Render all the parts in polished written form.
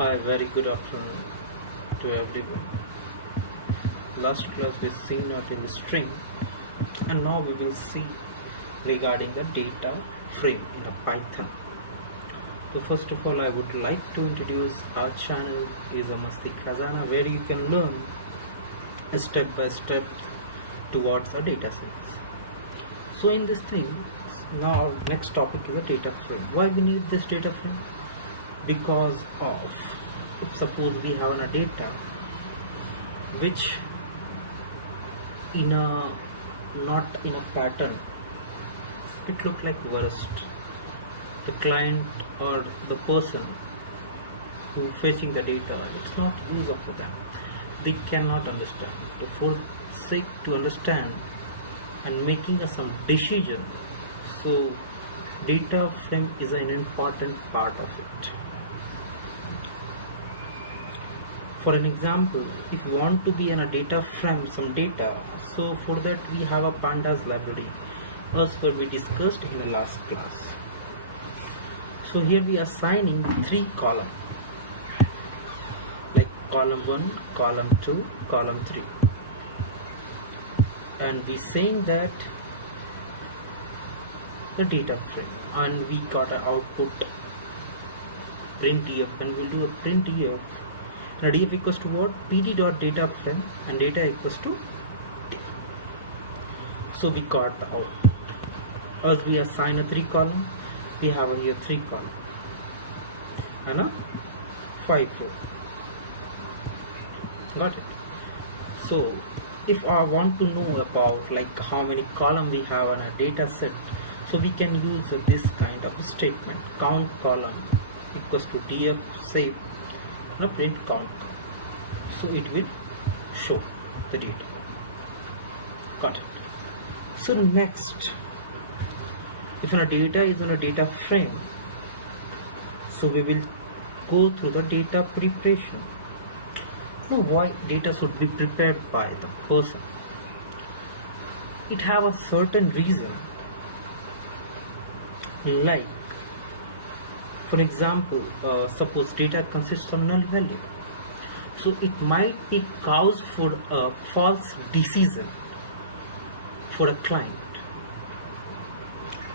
Hi, very good afternoon to everyone. Last class we seen not in the string, and now we will see regarding the data frame in a Python. So first of all, I would like to introduce our channel is a Masti Khazana, where you can learn a step by step towards a data science. So in this thing, now our next topic is a data frame. Why we need this data frame? Because of, if suppose we have a data which in a not in a pattern, it look like worst. The client or the person who fetching the data, it's not useful for them. They cannot understand. So for sake to understand and making some decision, so data frame is an important part of it. For an example, if you want to be in a data frame some data, so for that we have a pandas library as per we discussed in the last class. So here we are assigning 3 columns, like column 1, column 2, column 3, and we saying that the data frame, and we got an output printf, and we'll do a printf. Now df equals to what? pd dot data frame and data equals to d. So we got the output. As we assign a 3 column, we have here 3 column and a 5 row. Got it? So if I want to know about like how many column we have on a data set, so we can use this kind of a statement, count column equals to df save print count, so it will show the data. Got it? So next, if our data is on a data frame, so we will go through the data preparation. Now why data should be prepared by the person? It have a certain reason, like for example, suppose data consists of null value, so it might be cause for a false decision for a client.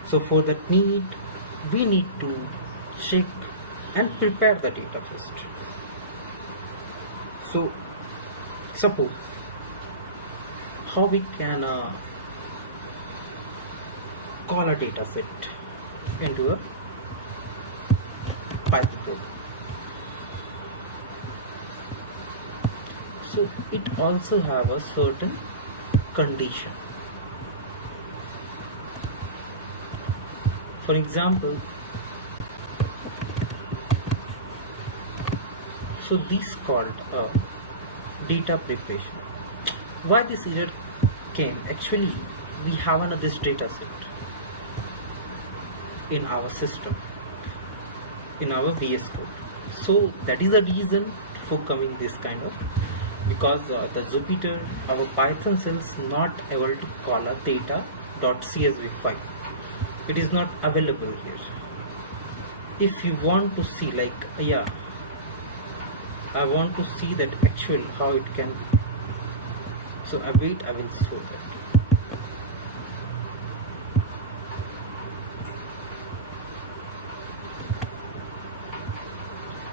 So for that need, we need to check and prepare the data first. So suppose how we can call a data set into a Python code. So it also have a certain condition. For example, so this called data preparation. Why this error came? Actually, we have another data set in our system, in our VS Code. So that is the reason for coming this kind of, because the Jupyter, our Python shell is not able to call a data.csv file. It is not available here. If you want to see like, I want to see that actual how it can, so I will show that.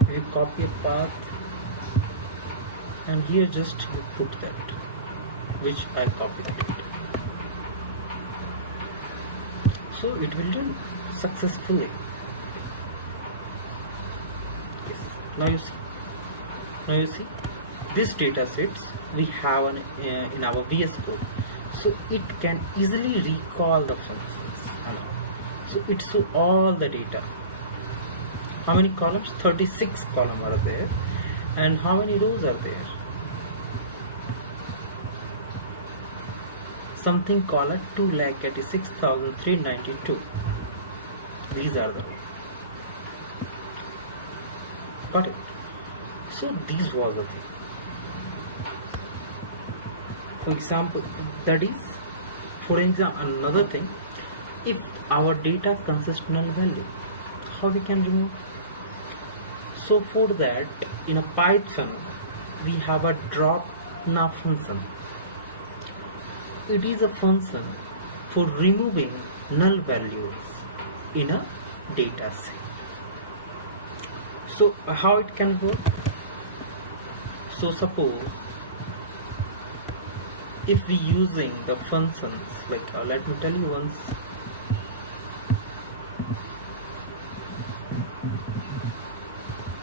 We copy a path and here just put that which I copied it. So it will run successfully. Yes. Now you see this data sets we have in our VS Code, so it can easily recall the functions. So it shows all the data. How many columns? 36 columns are there. And how many rows are there? Something called 2,86,392. These are the rows. Got it? So these was the thing. For example, that is, for example, another thing, if our data consists null value, how we can remove? So for that, in a Python we have a drop now function. It is a function for removing null values in a data set. So how it can work? So suppose if we using the functions like let me tell you once.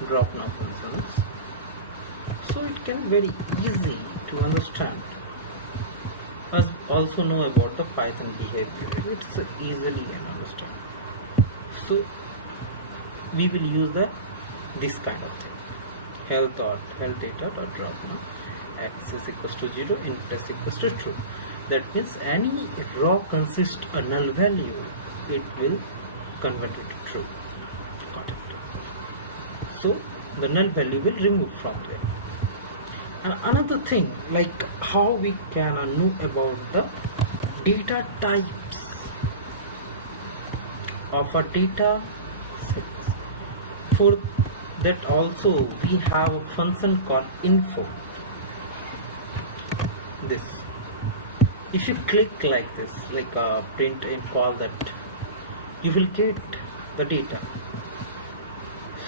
Drop now functions, so it can very easy to understand. Us also know about the Python behavior. It's easily and understand. So we will use this kind of thing. Health data dot drop now x is equals to 0, int is equals to true. That means any raw consists a null value, it will convert it to true. Got it. So the null value will remove from there. And another thing, like how we can know about the data types of a data set. For that also we have a function called info. This, if you click like this, like a print and call that, you will get the data.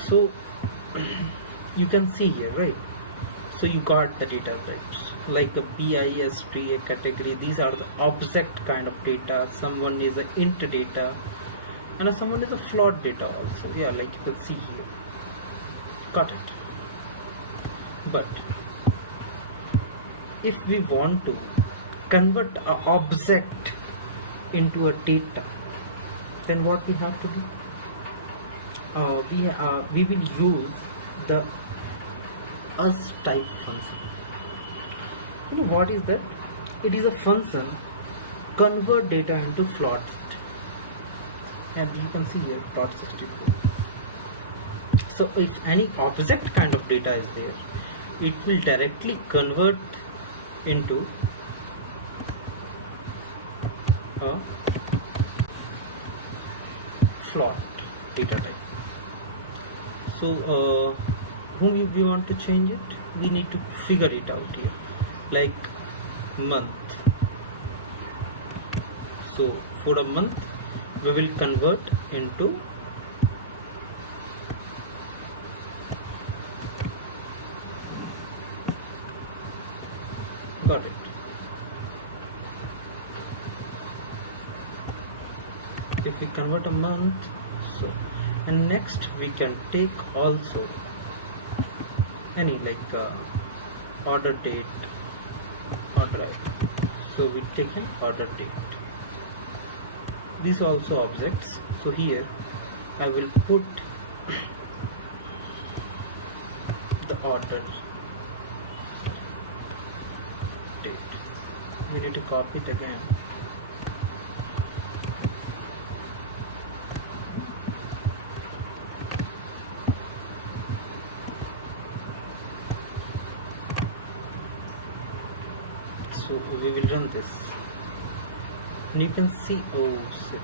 So you can see here, right? So you got the data types like a BIST, a category. These are the object kind of data. Someone is a int data, and someone is a float data also. Yeah, like you can see here. Got it. But if we want to convert an object into a data, then what we have to do? We will use the us type function. You know what is that? It is a function convert data into float, and you can see here float 64. So if any object kind of data is there, it will directly convert into a float data type. So whom we want to change it, we need to figure it out here, like month. So for a month we will convert into got it. If we convert a month, so and next we can take also any like order date, order. So we take an order date. These are also objects. So here I will put the order date. We need to copy it again. So we will run this, and you can see, oh shit,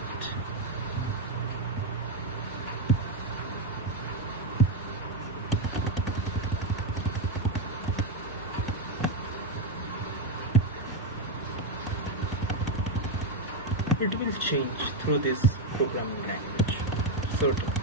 it will change through this programming language, certainly.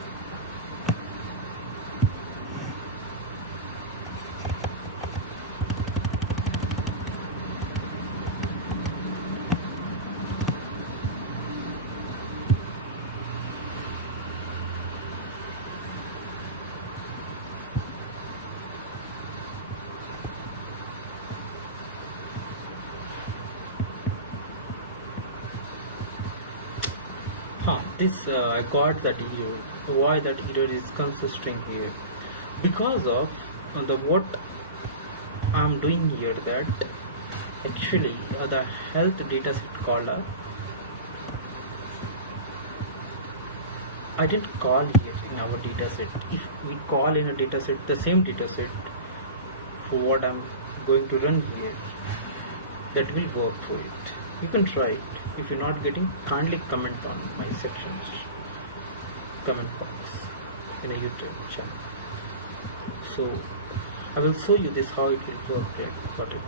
This I got that error. Why that error is consisting here? Because of the what I'm doing here, that actually the health data set called I didn't call here in our data set. If we call in a data set the same data set for what I'm going to run here, that will work for it. You can try it. If you're not getting, kindly comment on my sections comment box in a YouTube channel. So I will show you this how it will work. Right? Got it.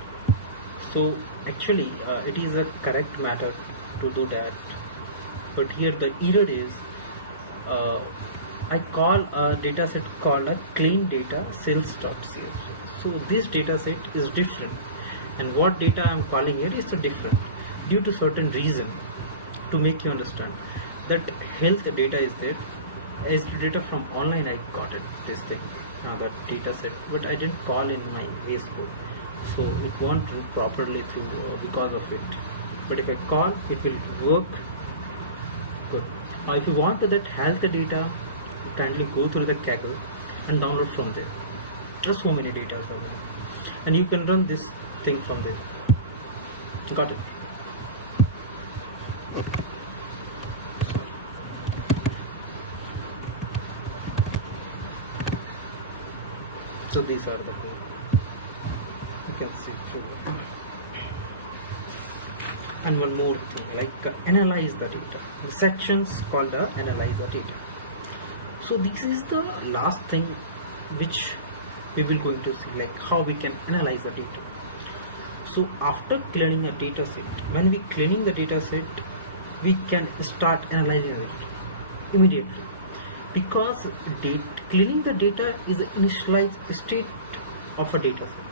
So actually it is a correct matter to do that, but here the error is I call a dataset called a clean data sales.csv. So this dataset is different, and what data I am calling here is different due to certain reason. To make you understand that health data is there as data from online, I got it this thing that dataset, but I didn't call in my VS Code, so it won't run properly through because of it. But if I call, it will work good. Now if you want that health data, kindly go through the Kaggle and download from there. There's so many data available, and you can run this thing from there. Got it? So these are the things you can see through. And one more thing, like analyze the data. The sections called analyze the data. So this is the last thing which we will going to see, like how we can analyze the data. So after cleaning a data set, when we cleaning the data set, we can start analyzing it immediately, because cleaning the data is the initialized state of a data set.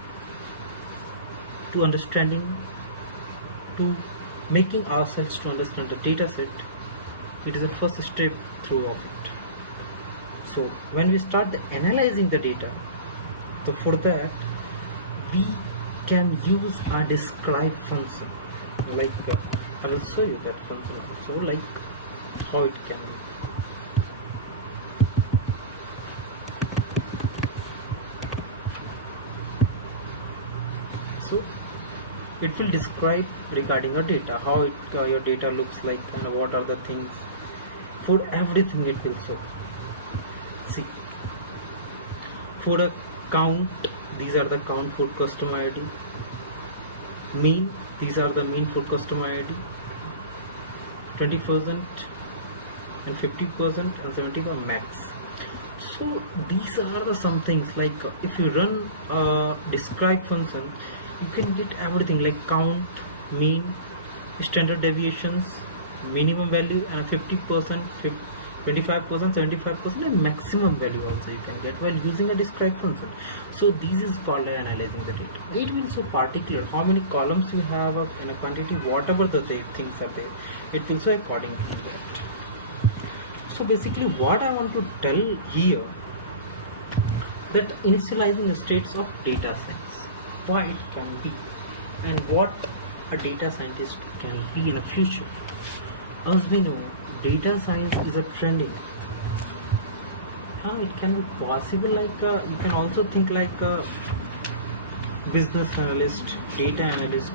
To understanding, to making ourselves to understand the data set, it is the first step through of it. So when we start analyzing the data, so for that we can use a describe function. Like I will show you that function also, like how it can be. So it will describe regarding your data, how it, your data looks like, and what are the things. For everything it will show. See, for a count, these are the count for customer ID. Mean, these are the mean for customer ID. 20% and 50% and 70% max. So these are the some things, like if you run a describe function, you can get everything like count, mean, standard deviations, minimum value, and 50%, 25%, 75%, and maximum value also you can get while using a describe function. So this is called analyzing the data. It will show particular how many columns you have in a quantity, whatever the things are there, it will show according to that. So basically what I want to tell here, that initializing the states of data science, why it can be, and what a data scientist can be in the future. As we know, data science is a trending. How it can be possible, like you can also think like a business analyst, data analyst.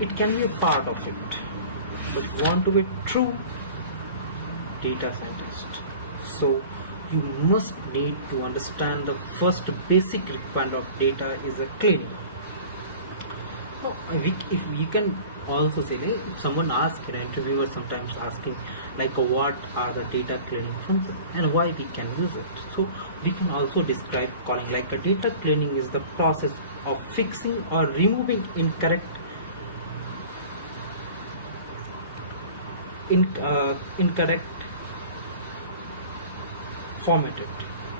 It can be a part of it, but want to be true data scientist, so you must need to understand the first basic requirement of data is a cleaning. So if you can also say, if someone asks an interviewer sometimes asking like what are the data cleaning functions and why we can use it, so we can also describe calling like a data cleaning is the process of fixing or removing incorrect formatted,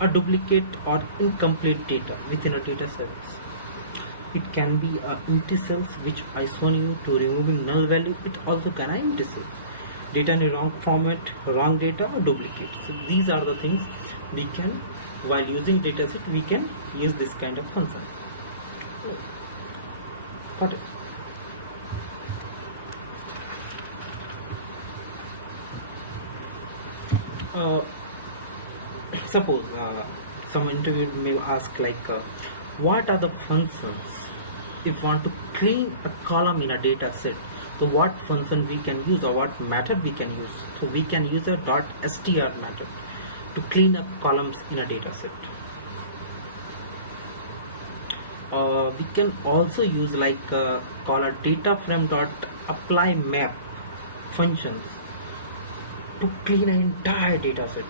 a duplicate or incomplete data within a data set. It can be empty cells which I shown you to removing null value. It also can be empty cells, data in a wrong format, wrong data, or duplicate. So these are the things we can, while using dataset, we can use this kind of function. Got it? Suppose some interview may ask like what are the functions if want to clean a column in a data set, so what function we can use or what method we can use. So we can use a .str method to clean up columns in a data set. We can also use like call a data frame .apply map functions to clean an entire data set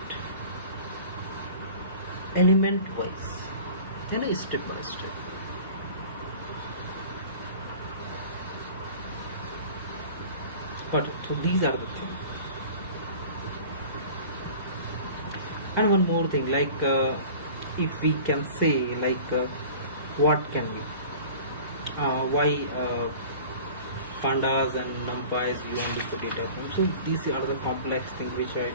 element wise. and step by step. But so these are the things. And one more thing, like if we can say, like what can we why pandas and numpys you only for data frame. So these are the complex things which I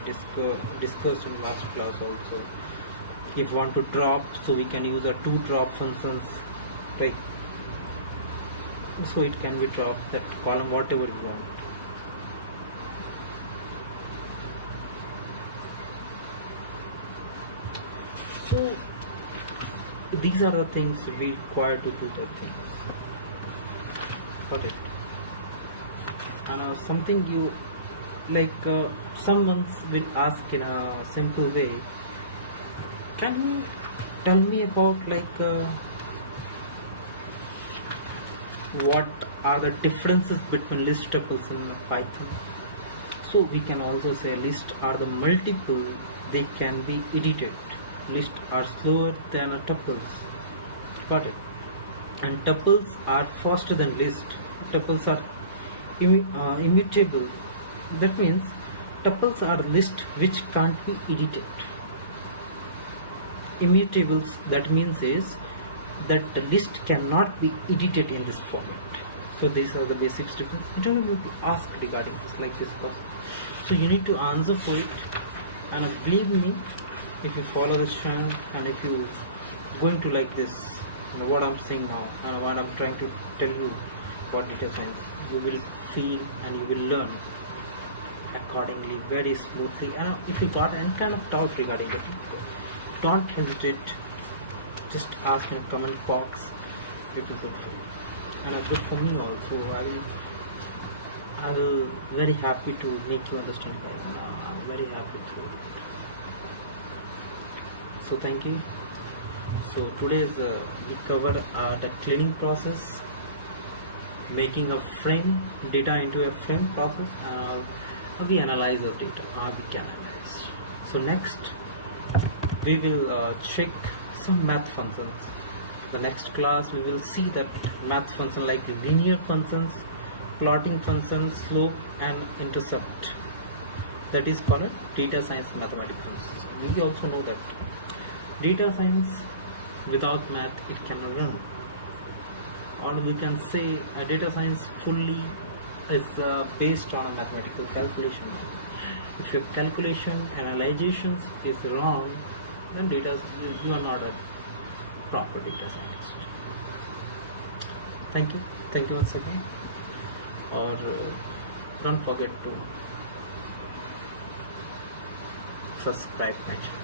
discussed in last class also. If you want to drop, so we can use a two drop functions, right? So it can be drop that column whatever you want. So these are the things we require to do the things. Got it? And something you like, someone will ask in a simple way, can you tell me about like what are the differences between list tuples in Python? So we can also say list are the multiple, they can be edited. List are slower than a tuples. Got it? And tuples are faster than list. Tuples are immutable. That means tuples are list which can't be edited. Immutables, that means is that the list cannot be edited in this format. So these are the basics difference. You don't need to ask regarding this like this question. So you need to answer for it, and believe me, if you follow this channel and if you going to like this, you know, what I'm saying now and what I'm trying to tell you about data science, you will feel and you will learn accordingly very smoothly. And if you got any kind of doubt regarding it, don't hesitate, just ask in the comment box. It will be good for you and good for me also. I will very happy to make you understand. I'm very happy to. So thank you. So today we cover the cleaning process, making a frame, data into a frame process, and how we analyze the data, how we can analyze. So next we will check some math functions. The next class we will see that math function like linear functions, plotting functions, slope and intercept. That is called a data science mathematics functions. We also know that data science without math it cannot run, or we can say a data science fully is based on a mathematical calculation. If your calculation analyzations is wrong, then you are not a proper data scientist. Thank you once again, or don't forget to subscribe my channel.